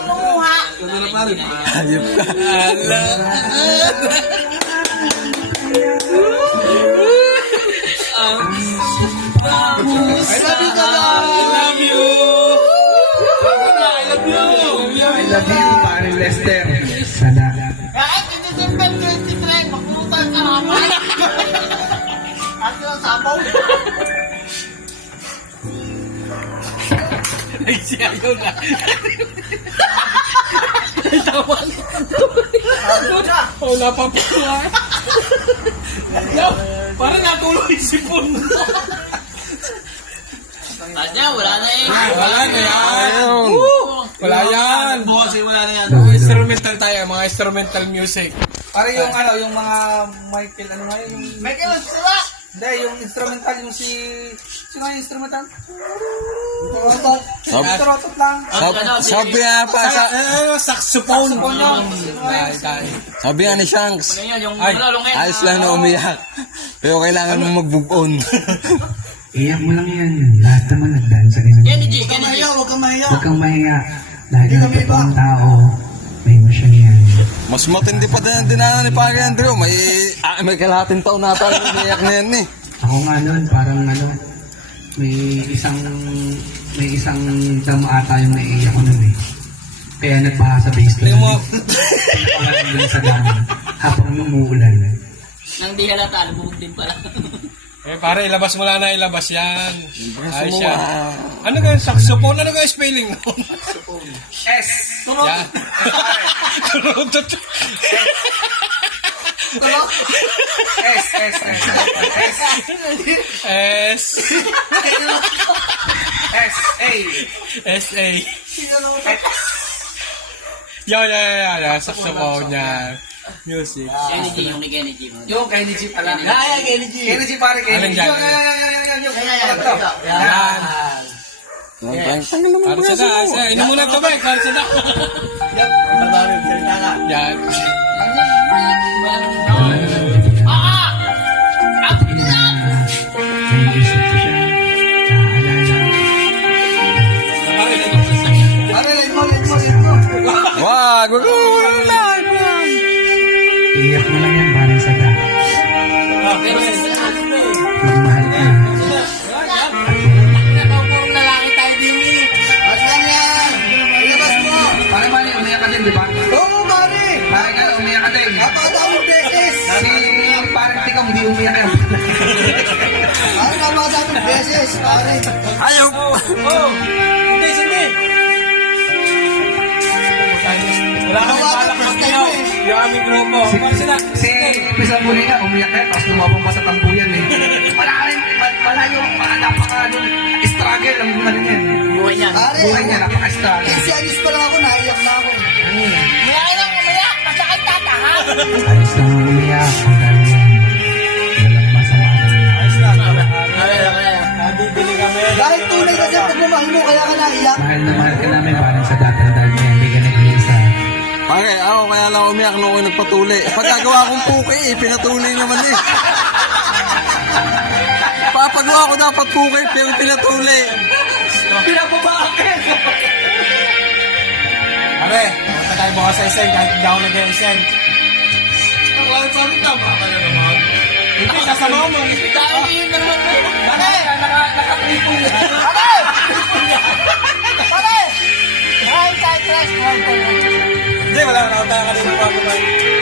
akong lumuha. Ano na pare? Ayop ka. Ala. I love you, Dada. I love you. I love you. I love you, pare Lester. Sada. Kahit in December 23, magpulutan ka naman. At yung sabaw. Ay, siya yun na. Wala pa po. Parang natulog yung sipon. Kanya, wala na eh. Wala na yan. Wala yan. Bossing, wala na yan. Instrumental tayo, mga instrumental music. Parang yung ano, yung mga Michael, ano nga yun, yung... Michael, sila! Hindi, yung instrumental, yung si... Sino yung instrumental? Trotot lang. Sabi nga pa, Saxophone. Saxophone yun. sabi nga ni Shanks, Yung Ay, malalungin. ayos lang na umiyak. Pero kailangan mo mag-move on. Iyak mo lang yan. Lahat naman nagdaan sa ganun. Kenny G, Kenny G. Huwag kang mahiya. Huwag kang mahiya. Dahil ang totoong tao, may emosyon yan. Mas matindi pa din ang dinaanan ni Pare Andrew. May kalahating taon na tayo umiyak na yan eh. Ako nga noon, parang ano, may isang dam ata yung naiiyak ko noon eh. Kaya nagbaha sa basement. Nakawalan doon sa dam. Habang umuulan. Nang di halata, lubog din pala. Eh, pare, ilabas mo lang na ilabas yan. Ayos yan. Ano ka yung saxophone? Ano ka yung spelling mo? S. Yan. Turutot. S. S. S. S. S. A. S-A. Yan. Saxophone yan. Music. Kenny G, yung ni Kenny G. Yung Kenny G pala. Ay, Kenny G. Kenny G pare, Kenny Alin G. dyan? Yung Yan. Tanggal naman Para sa da. Inom muna ito ba? Para sa da. Yan. May isip ko siya. Naalala. Pare, let mo. Wag, wag mo lang. Iyak mo lang yan. Parang sada. Magmahal ka. Puro lalaki tayo din eh. Asan yan? Ilabas mo. Pare, umiyak ka din, di ba? Oo, pare. Pare ka, umiyak ka din. Napakadaming beses. Si parang tikam, hindi umiyak yan. Pare, napakadaming beses. Pare. Ayaw ko. Hindi. Wala kami malakot kayo. Yung aming grupo. Si Pisa Bonita, umiyak yan, tapos lumabang pa sa tambuyan eh. Wala yung struggle ang ano yan. Buhay niya. Buhay niya, napaka-struggle. Kasi alis pa lang ako, naiyak na ako. Umiyak lang, umiyak. Basta kay tata, ha? Ayos lang ang umiyak. Ang dami yan. Walang masama doon. Nabibili kami. Dahil tunay kasi ang pagmamahal mo, kaya ka naiyak. Mahal na mahal ka namin. Parang sa tatandal niya. Hindi ka nag-iisa. Pare, ako kaya lang umiyak nung ako nagpatuli. Pagkagawa kong puki, pinatuli naman eh. Papagawa ko dapat puki, pero pinatuli. Pinapabakit! Pare, punta tayo bukas sa iseng. Kahit hindi ako nag-iseng. Hindi, kasama mo. Dahil yun na naman mo. Pare! Nakatripong. Pare! Pare! Dahil tayo, Christ, Hindi, wala na. Tayo ka din.